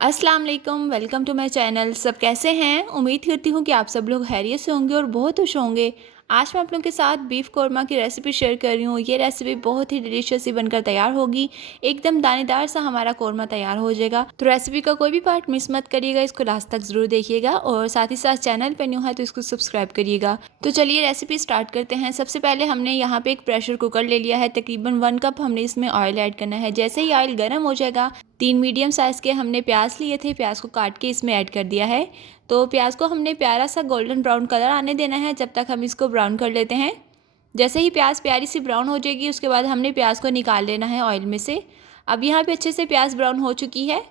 अस्सलाम वालेकुम, welcome to my channel. सब कैसे हैं? उम्मीद करती हूँ कि आप सब लोग खैरियत से होंगे और बहुत खुश होंगे। आज मैं आप लोगों के साथ बीफ कौरमा की रेसिपी शेयर कर रही हूँ। ये रेसिपी बहुत ही डिलीशियस सी बनकर तैयार होगी। एकदम दानेदार सा हमारा कौरमा तैयार हो जाएगा। तो रेसिपी का कोई भी पार्ट मिस मत करिएगा, इसको लास्ट तक ज़रूर देखिएगा और साथ ही साथ चैनल पर न्यू है तो इसको सब्सक्राइब करिएगा। तो चलिए रेसिपी स्टार्ट करते हैं। सबसे पहले हमने यहाँ पे एक प्रेशर कुकर ले लिया है। तकरीबन 1 कप हमने इसमें ऑयल ऐड करना है। जैसे ही ऑयल गर्म हो जाएगा, 3 मीडियम साइज़ के हमने प्याज लिए थे, प्याज को काट के इसमें ऐड कर दिया है। तो प्याज को हमने प्यारा सा गोल्डन ब्राउन कलर आने देना है, जब तक हम इसको ब्राउन कर लेते हैं। जैसे ही प्याज प्यारी सी ब्राउन हो जाएगी, उसके बाद हमने प्याज को निकाल लेना है ऑयल में से। अब यहाँ पे अच्छे से प्याज ब्राउन हो चुकी है।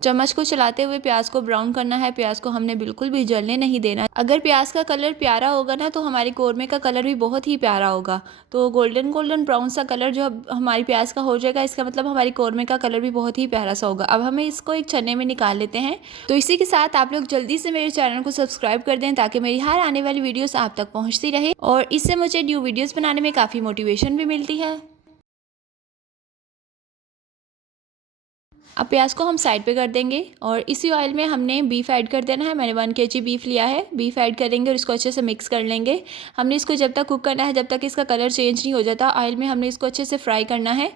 चम्मच को चलाते हुए प्याज को ब्राउन करना है। प्याज को हमने बिल्कुल भी जलने नहीं देना। अगर प्याज का कलर प्यारा होगा ना, तो हमारे कौरमे का कलर भी बहुत ही प्यारा होगा। तो गोल्डन गोल्डन ब्राउन सा कलर जो हमारी प्याज का हो जाएगा, इसका मतलब हमारी कौरमे का कलर भी बहुत ही प्यारा सा होगा। अब हमें इसको एक छन्ने में निकाल लेते हैं। तो इसी के साथ आप लोग जल्दी से मेरे चैनल को सब्सक्राइब कर दें, ताकि मेरी हर आने वाली वीडियोस आप तक पहुँचती रहे और इससे मुझे न्यू वीडियोज़ बनाने में काफ़ी मोटिवेशन भी मिलती है। अब प्याज को हम साइड पे कर देंगे और इसी ऑयल में हमने बीफ ऐड कर देना है। मैंने 1 kg बीफ लिया है। बीफ ऐड करेंगे और इसको अच्छे से मिक्स कर लेंगे। हमने इसको जब तक कुक करना है, जब तक इसका कलर चेंज नहीं हो जाता। ऑयल में हमने इसको अच्छे से फ्राई करना है।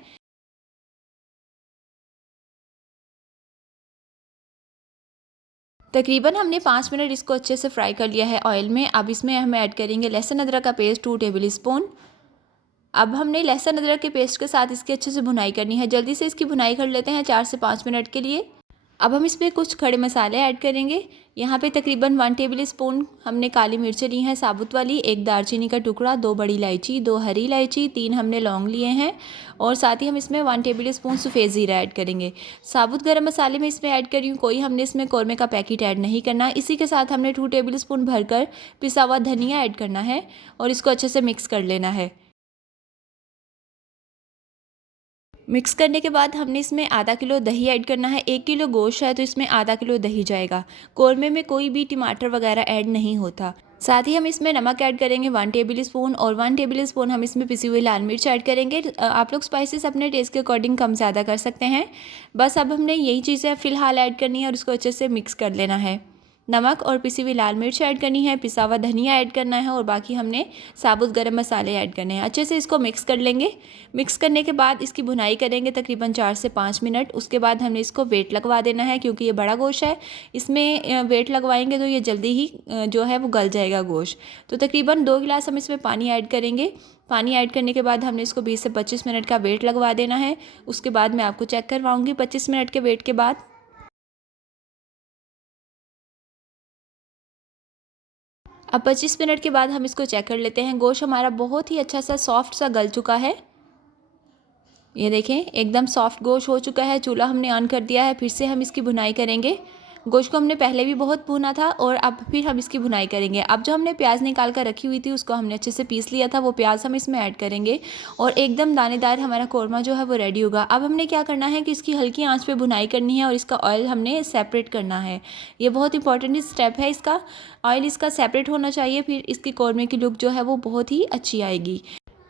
तकरीबन हमने 5 मिनट इसको अच्छे से फ्राई कर लिया है ऑयल में। अब इसमें हम ऐड करेंगे लहसुन अदरक का पेस्ट 2 टेबल स्पून। अब हमने लहसुन अदरक के पेस्ट के साथ इसकी अच्छे से भुनाई करनी है। जल्दी से इसकी भुनाई कर लेते हैं 4 से 5 मिनट के लिए। अब हम इसमें कुछ खड़े मसाले ऐड करेंगे। यहाँ पे तकरीबन 1 टेबल स्पून हमने काली मिर्चें ली हैं साबुत वाली, 1 दालचीनी का टुकड़ा, 2 बड़ी इलायची, 2 हरी इलायची, 3 हमने लौंग लिए हैं और साथ ही हम इसमें 1 टेबल स्पून सफ़ेद ज़ीरा ऐड करेंगे। साबुत गरम मसाले में इसमें ऐड करी हूँ, कोई हमने इसमें कौरमे का पैकेट ऐड नहीं करना। इसी के साथ हमने 2 टेबल स्पून भरकर पिसा हुआ धनिया ऐड करना है और इसको अच्छे से मिक्स कर लेना है। मिक्स करने के बाद हमने इसमें आधा किलो दही ऐड करना है। 1 किलो गोश्त है तो इसमें आधा किलो दही जाएगा। कौरमे में कोई भी टमाटर वगैरह ऐड नहीं होता। साथ ही हम इसमें नमक ऐड करेंगे 1 टेबल स्पून और 1 टेबल स्पून हम इसमें पिसी हुई लाल मिर्च ऐड करेंगे। आप लोग स्पाइसेस अपने टेस्ट के अकॉर्डिंग कम ज़्यादा कर सकते हैं। बस अब हमने यही चीज़ें फ़िलहाल ऐड करनी है और उसको अच्छे से मिक्स कर लेना है। नमक और पिसी हुई लाल मिर्च ऐड करनी है, पिसा हुआ धनिया ऐड करना है और बाकी हमने साबुत गरम मसाले ऐड करने हैं। अच्छे से इसको मिक्स कर लेंगे। मिक्स करने के बाद इसकी भुनाई करेंगे तकरीबन 4 से 5 मिनट। उसके बाद हमने इसको वेट लगवा देना है, क्योंकि ये बड़ा गोश्त है। इसमें वेट लगवाएंगे तो ये जल्दी ही जो है वो गल जाएगा गोश्त। तो तकरीबन 2 गिलास हम इसमें पानी ऐड करेंगे। पानी ऐड करने के बाद हमने इसको 20 से 25 मिनट का वेट लगवा देना है। उसके बाद मैं आपको चेक करवाऊँगी 25 मिनट के वेट के बाद। अब 25 मिनट के बाद हम इसको चेक कर लेते हैं। गोश्त हमारा बहुत ही अच्छा सा सॉफ्ट सा गल चुका है। ये देखें, एकदम सॉफ्ट गोश्त हो चुका है। चूल्हा हमने ऑन कर दिया है। फिर से हम इसकी भुनाई करेंगे। गोश्त को हमने पहले भी बहुत भुना था और अब फिर हम इसकी भुनाई करेंगे। अब जो हमने प्याज निकाल कर रखी हुई थी, उसको हमने अच्छे से पीस लिया था। वो प्याज हम इसमें ऐड करेंगे और एकदम दानेदार हमारा कौरमा जो है वो रेडी होगा। अब हमने क्या करना है कि इसकी हल्की आंच पे भुनाई करनी है और इसका ऑयल हमने सेपरेट करना है। ये बहुत इंपॉर्टेंट स्टेप है इसका। ऑयल इसका सेपरेट होना चाहिए, फिर इसकी कौरमे की लुक जो है वो बहुत ही अच्छी आएगी।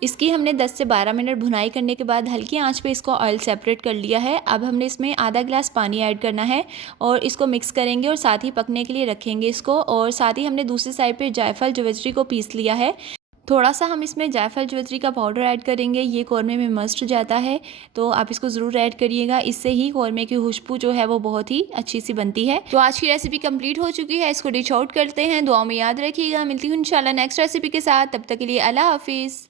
इसकी हमने 10 से 12 मिनट भुनाई करने के बाद हल्की आंच पे इसको ऑयल सेपरेट कर लिया है। अब हमने इसमें आधा गिलास पानी ऐड करना है और इसको मिक्स करेंगे और साथ ही पकने के लिए रखेंगे इसको। और साथ ही हमने दूसरी साइड पे जायफल जवित्री को पीस लिया है। थोड़ा सा हम इसमें जायफल जवित्री का पाउडर ऐड करेंगे। ये कौरमे में मस्ट जाता है, तो आप इसको ज़रूर ऐड करिएगा। इससे ही कौरमे की खुशबू जो है वो बहुत ही अच्छी सी बनती है। तो आज की रेसिपी कंप्लीट हो चुकी है। इसको डिश आउट करते हैं। दुआ में याद रखिएगा। मिलती हूँ इंशाल्लाह नेक्स्ट रेसिपी के साथ। तब तक के लिए अल्लाह हाफिज़।